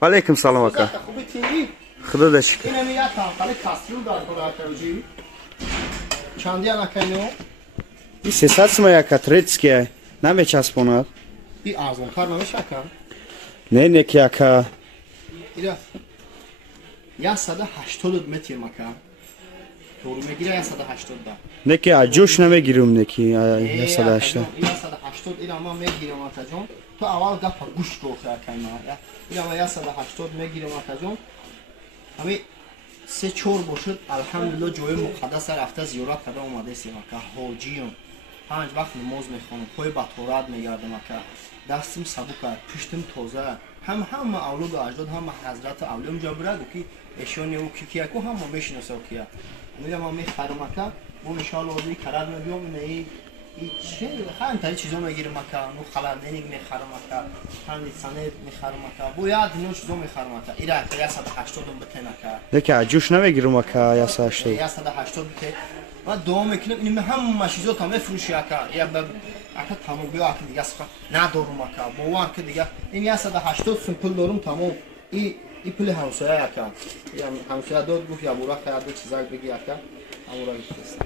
Aleyküm salam aka. Xuda da şükür. اینم یه تنقل کسرون دار برای توجیه چندی نکنه И се сацма aka третския. Наме час понад. این ارزان کار نمیشه کن Не неки aka. ایره 180 متر مکان طور میگیره 180 دا Neki ajoş neme girum neki yasada işte. 180 این اما میگیرم آتا جون تو اول گپ گوش کو خیر کنه این اما 180 میگیرم آتا جون همین سه چور باشد الحمدلله جای مقدس رفته زیارت کرده اومده سی مکه حاجیون 5 وقت نماز میخونم پای به تورات میگردم مکه دستم سبک پشتم تازه هم اولاد و اجداد هم حضرت اولیاء اونجا برد که ایشون او کی کو هم میشناسه کیا میگم من میخرم مکه اون ان شاء الله ولی کرد میگم نه چه خان تا چیزا میگیرم مکه نو خلندنیگ میخرم مکه هم سند میخرم مکه باید نو چیزا میخرم مکه ایرا 180 بتنه که Neki ajoş neme girum aka yasa işte. 180 بته و دوام میکنم این همه چیزا تمام فروشی اکا یا اکا تمام بیا اکا دیگه اصلا ندارم اکا باور که دیگه این 180 سمپل دارم تمام این پول همسایه اکا همسایه داد گفت یا برا خیلی چیزا بگی اکا همورا بفرست